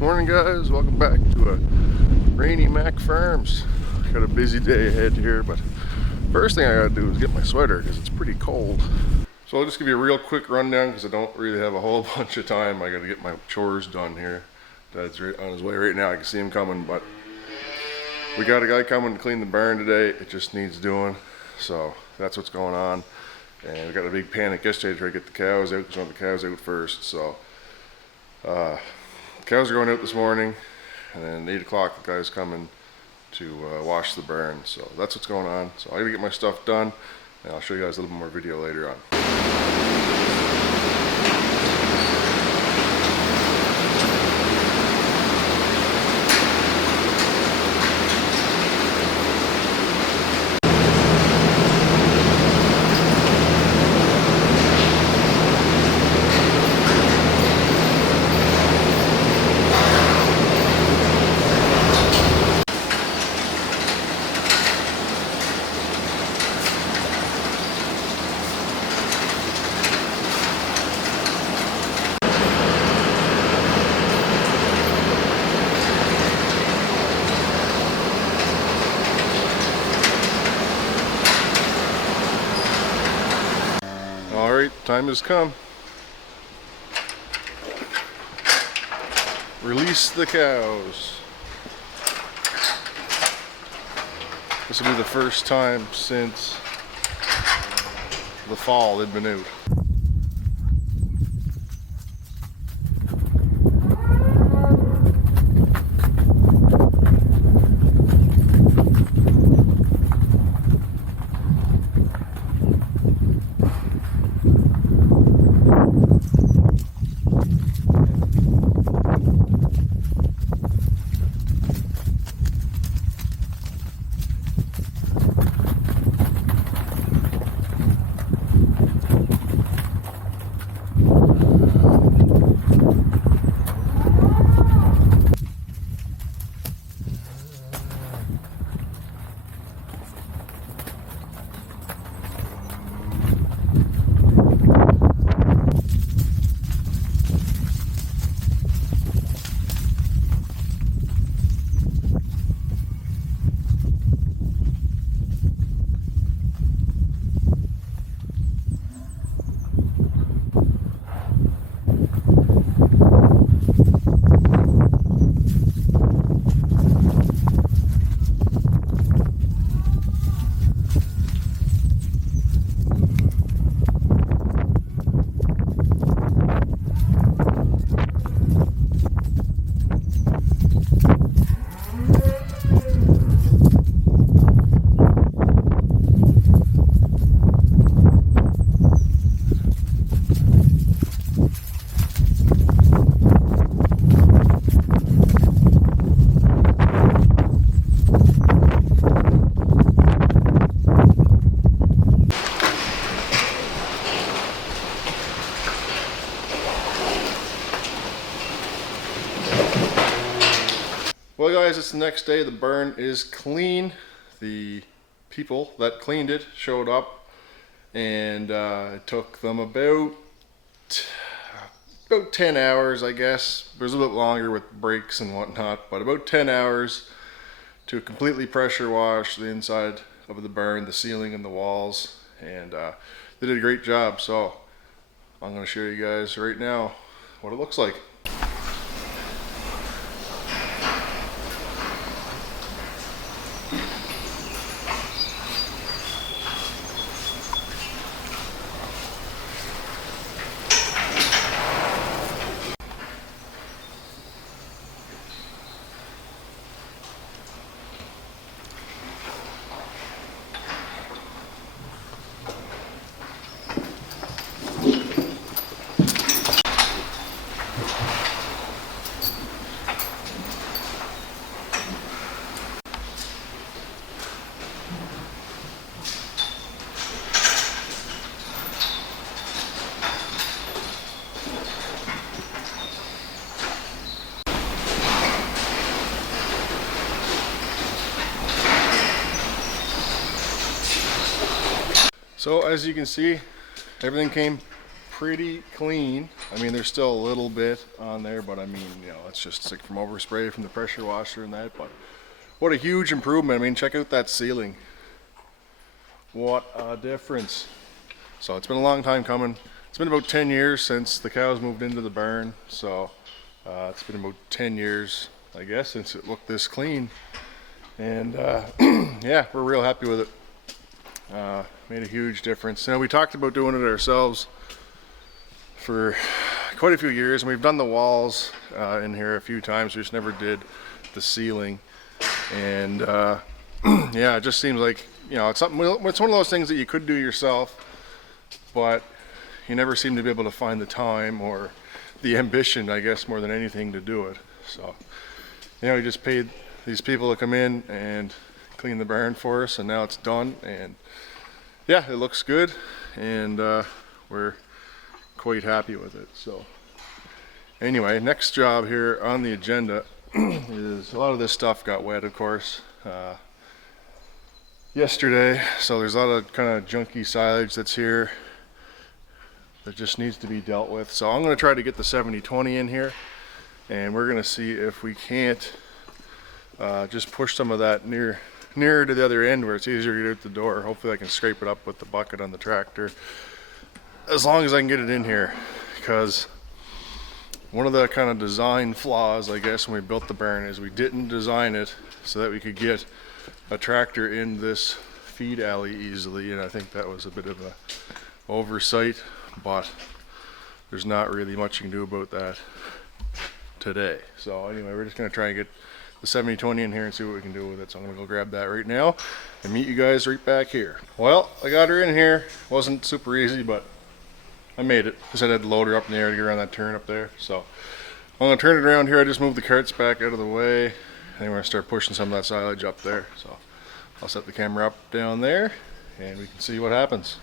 Morning guys, welcome back to a rainy Mac Farms. Got a busy day ahead here, but first thing I gotta do is get my sweater because it's pretty cold. So I'll just give you a real quick rundown because I don't really have a whole bunch of time. I gotta get my chores done here. Dad's right on his way right now. I can see him coming, but we got a guy coming to clean the barn today. It just needs doing, so that's what's going on. And we got a big panic yesterday to try to get the cows out because we want the cows out first. So cows are going out this morning, and then 8 o'clock the guy's coming to wash the barn. So that's what's going on. So I gotta get my stuff done, and I'll show you guys a little bit more video later on. Alright, time has come. Release the cows. This will be the first time since the fall they've been out. Well guys, it's the next day. The barn is clean. The people that cleaned it showed up, and it took them about 10 hours, I guess. It was a little bit longer with breaks and whatnot, but about 10 hours to completely pressure wash the inside of the barn, the ceiling and the walls, and they did a great job. So I'm going to show you guys right now what it looks like. So as you can see, everything came pretty clean. I mean, there's still a little bit on there, but I mean, you know, it's just like from overspray from the pressure washer and that. But what a huge improvement. I mean, check out that ceiling. What a difference. So it's been a long time coming. It's been about 10 years since the cows moved into the barn. So it's been about 10 years, I guess, since it looked this clean. And yeah, we're real happy with it. Made a huge difference. Now, we talked about doing it ourselves for quite a few years, and we've done the walls in here a few times. We just never did the ceiling. And yeah, it just seems like, you know, it's something. It's one of those things that you could do yourself, but you never seem to be able to find the time or the ambition, I guess, more than anything, to do it. So, you know, we just paid these people to come in and clean the barn for us, and now it's done. And yeah, it looks good, and we're quite happy with it. So anyway, next job here on the agenda is a lot of this stuff got wet, of course, yesterday. So there's a lot of kind of junky silage that's here that just needs to be dealt with. So I'm going to try to get the 70/20 in here, and we're going to see if we can't just push some of that nearer to the other end where it's easier to get out the door. Hopefully I can scrape it up with the bucket on the tractor, as long as I can get it in here. Because one of the kind of design flaws, I guess, when we built the barn is we didn't design it so that we could get a tractor in this feed alley easily, and I think that was a bit of a oversight, but there's not really much you can do about that today. So anyway, we're just going to try and get the 70/20 in here and see what we can do with it. So I'm going to go grab that right now and meet you guys right back here. Well, I got her in here. Wasn't super easy, but I made it. Just had to load her up in the air to get around that turn up there. So I'm going to turn it around here. I just moved the carts back out of the way, and then we're going to start pushing some of that silage up there. So I'll set the camera up down there and we can see what happens.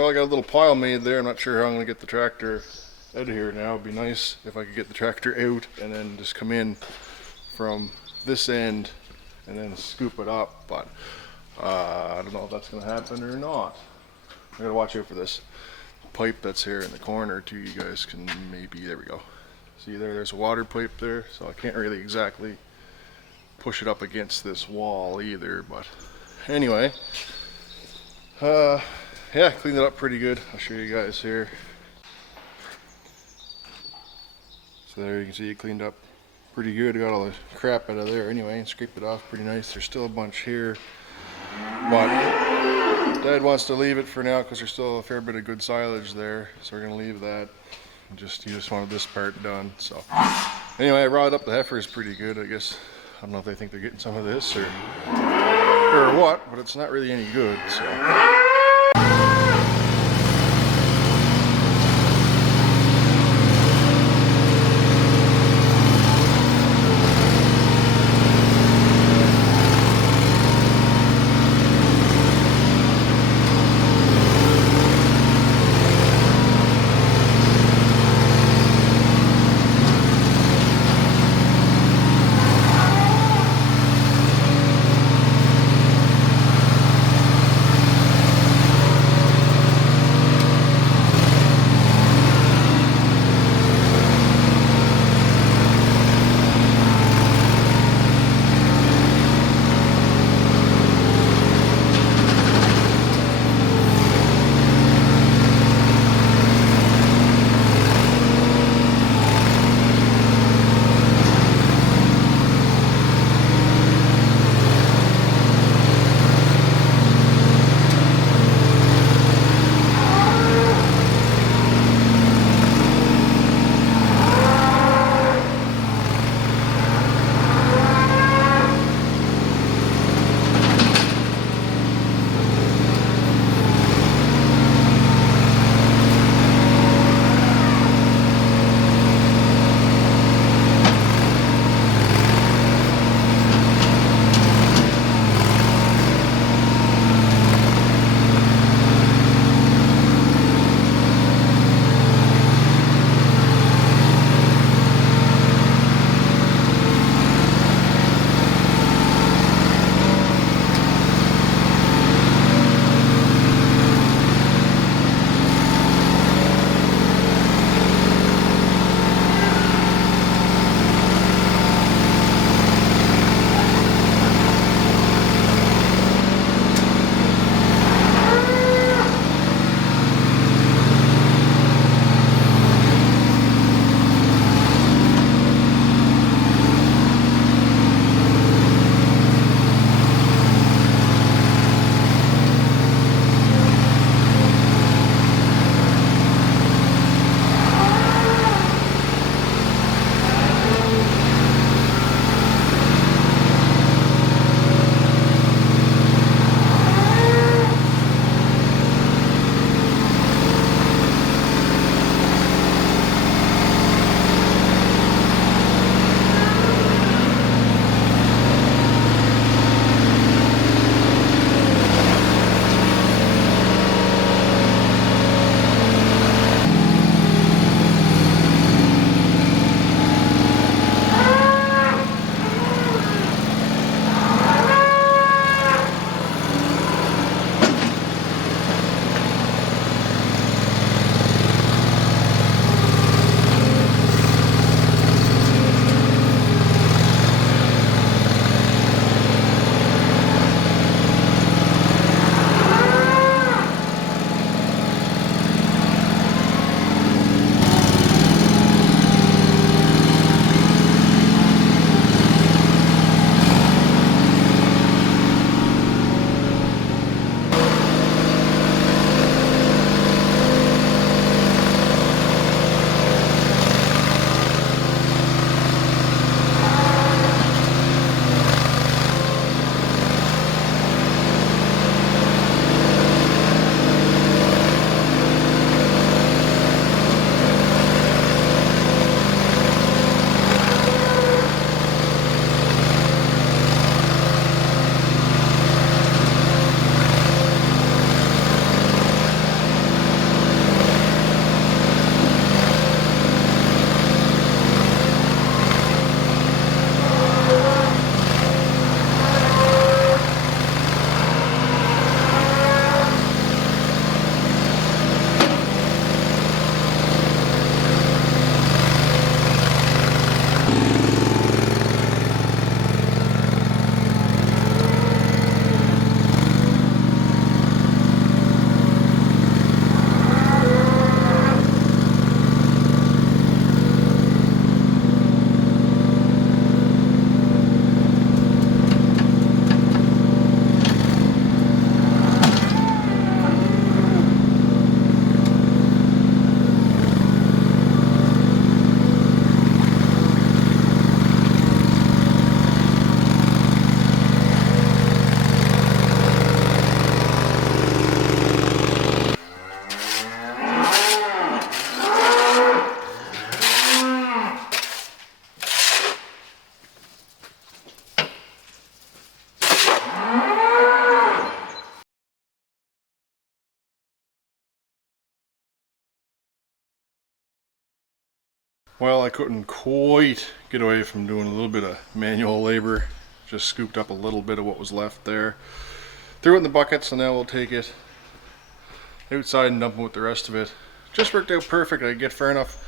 well, I got a little pile made there. I'm not sure how I'm going to get the tractor out of here now. It'd be nice if I could get the tractor out and then just come in from this end and then scoop it up, but I don't know if that's going to happen or not. I got to watch out for this pipe that's here in the corner too. You guys can maybe, there we go. See there's a water pipe there, so I can't really exactly push it up against this wall either, but anyway, yeah, cleaned it up pretty good. I'll show you guys here. So there you can see it cleaned up pretty good. I got all the crap out of there anyway and scraped it off pretty nice. There's still a bunch here, but Dad wants to leave it for now because there's still a fair bit of good silage there, so we're gonna leave that. He just wanted this part done. So anyway, I routed up the heifers pretty good. I guess I don't know if they think they're getting some of this or what, but it's not really any good. So. Well, I couldn't quite get away from doing a little bit of manual labor. Just scooped up a little bit of what was left there. Threw it in the bucket, so now we'll take it outside and dump it with the rest of it. Just worked out perfect. I get far enough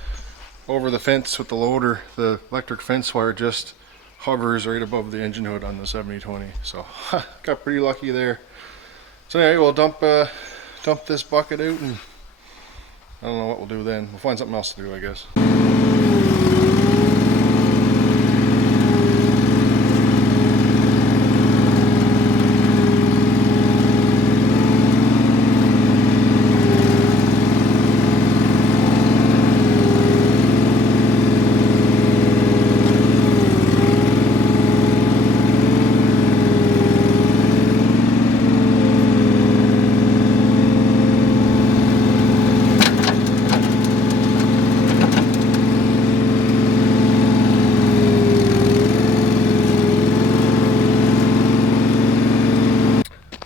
over the fence with the loader. The electric fence wire just hovers right above the engine hood on the 7020. So got pretty lucky there. So anyway, we'll dump this bucket out, and I don't know what we'll do then. We'll find something else to do, I guess.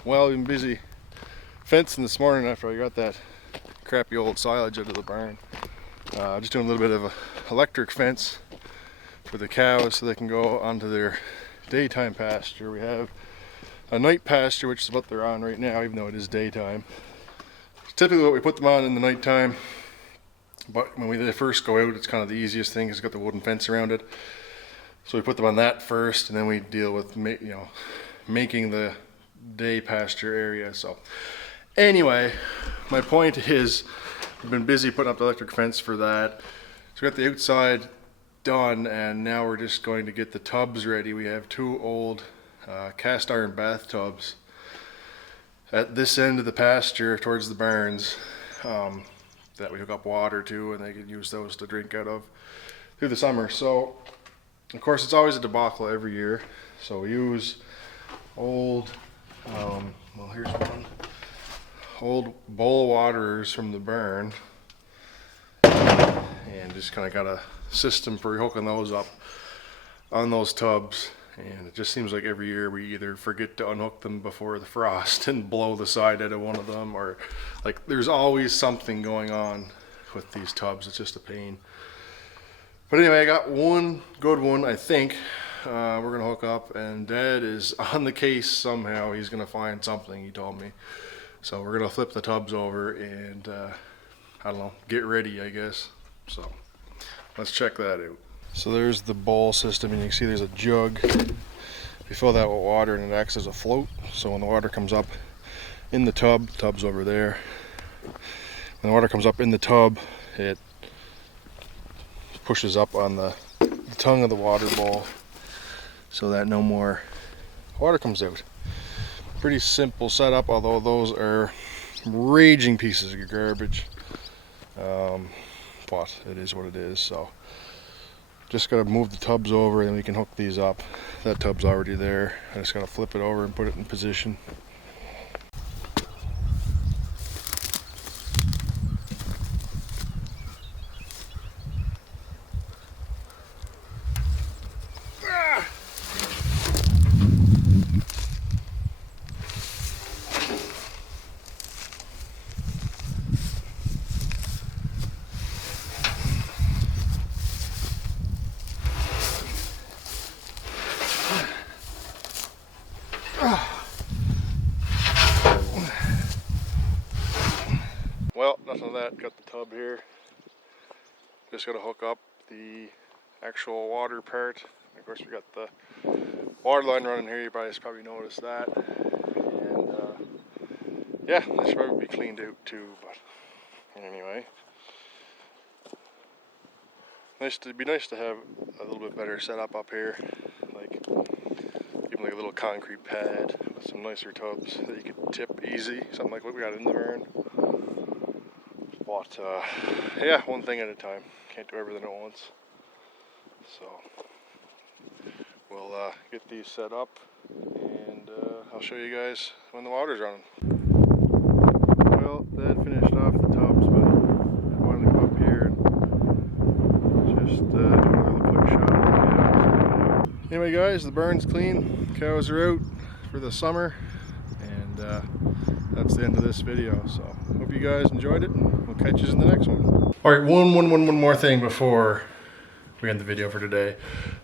Well, I've been busy fencing this morning after I got that crappy old silage out of the barn. Just doing a little bit of a electric fence for the cows so they can go onto their daytime pasture. We have a night pasture, which is what they're on right now, even though it is daytime. It's typically what we put them on in the nighttime, but when they first go out, it's kind of the easiest thing. It's got the wooden fence around it, so we put them on that first, and then we deal with making the day pasture area. So anyway, my point is we've been busy putting up the electric fence for that. So we got the outside done, and now we're just going to get the tubs ready. We have two old cast iron bathtubs at this end of the pasture towards the barns that we hook up water to, and they can use those to drink out of through the summer. So of course it's always a debacle every year, so we use old well, here's one. Old bowl waterers from the barn, and just kind of got a system for hooking those up on those tubs. And it just seems like every year we either forget to unhook them before the frost and blow the side out of one of them, or like there's always something going on with these tubs. It's just a pain. But anyway, I got one good one, I think. We're gonna hook up, and Dad is on the case somehow. He's gonna find something, he told me. So we're gonna flip the tubs over and I don't know, get ready, I guess. So let's check that out. So there's the bowl system, and you can see there's a jug. You fill that with water and it acts as a float. So when the water comes up in the tub, the tub's over there. When the water comes up in the tub, it pushes up on the tongue of the water bowl, so that no more water comes out. Pretty simple setup, although those are raging pieces of garbage. But it is what it is. So just gotta move the tubs over and we can hook these up. That tub's already there. I just gotta flip it over and put it in position. Well, nothing of that. Got the tub here. Just got to hook up the actual water part. Of course, we got the water line running here. You guys probably noticed that. And yeah, this should probably be cleaned out too. But anyway, it'd be nice to have a little bit better setup up here, like even like a little concrete pad with some nicer tubs that you could tip easy, something like what we got in the barn. But yeah, one thing at a time. Can't do everything at once. So we'll get these set up, and I'll show you guys when the water's running. Well, Dad finished off the tubs, but I wanted to come up here and just do a little quick shot of the cows. Anyway guys, the barn's clean. Cows are out for the summer, and that's the end of this video. So hope you guys enjoyed it, and we'll catch you in the next one. All right, one more thing before we end the video for today.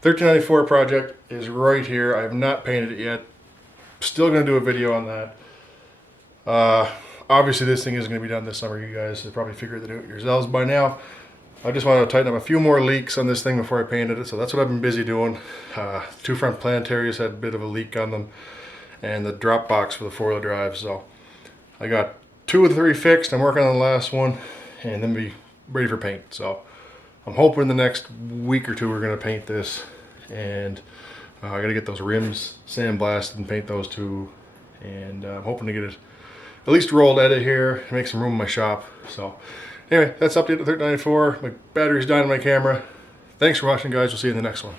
1394 project is right here. I have not painted it yet. Still gonna do a video on that. Obviously this thing is gonna be done this summer. You guys have probably figured that out yourselves by now. I just wanted to tighten up a few more leaks on this thing before I painted it, so that's what I've been busy doing. Two front planetaries had a bit of a leak on them, and the drop box for the four-wheel drive. So I got 2 of the 3 fixed. I'm working on the last one, and then be ready for paint. So I'm hoping the next week or two we're gonna paint this, and I gotta get those rims sandblasted and paint those too. And I'm hoping to get it at least rolled edit here and make some room in my shop. So anyway, that's update to 1394. My battery's dying on my camera. Thanks for watching, guys. We'll see you in the next one.